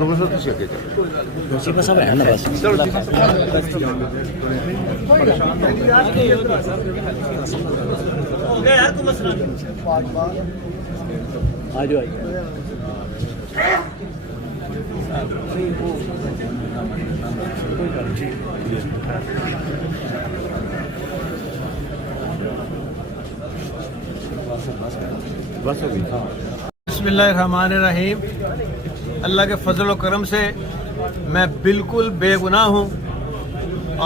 Number sir तुझे आगे चलो बस अब रहना बस चलो हो गया यार तुम मसला आ जाओ बस हो गई बिस्मिल्लाहिर्रहमानिर्रहीम। अल्लाह के फजल व करम से मैं बिल्कुल बेगुनाह हूँ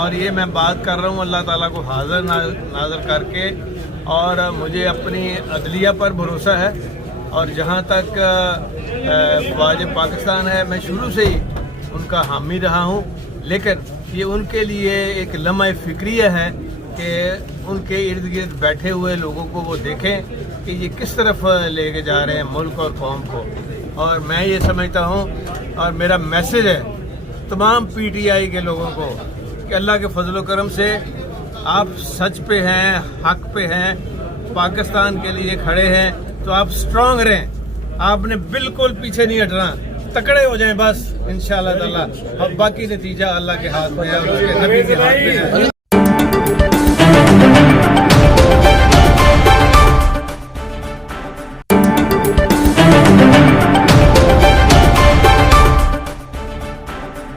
और ये मैं बात कर रहा हूँ अल्लाह ताला को हाजिर नाज़र करके, और मुझे अपनी अदलिया पर भरोसा है। और जहाँ तक फ़ौज पाकिस्तान है, मैं शुरू से ही उनका हामी रहा हूँ, लेकिन ये उनके लिए एक लम्हा फ़िक्रिया है कि उनके इर्द गिर्द बैठे हुए लोगों को वो देखें कि ये किस तरफ लेके जा रहे हैं मुल्क और कौम को। और मैं ये समझता हूँ और मेरा मैसेज है तमाम पीटीआई के लोगों को कि अल्लाह के फजल करम से आप सच पे हैं, हक पे हैं, पाकिस्तान के लिए खड़े हैं, तो आप स्ट्रांग रहें, आपने बिल्कुल पीछे नहीं हटना, तकड़े हो जाएं बस इंशाअल्लाह ताला। और बाकी नतीजा अल्लाह के हाथ में है और उसके नबी के हाथ में है।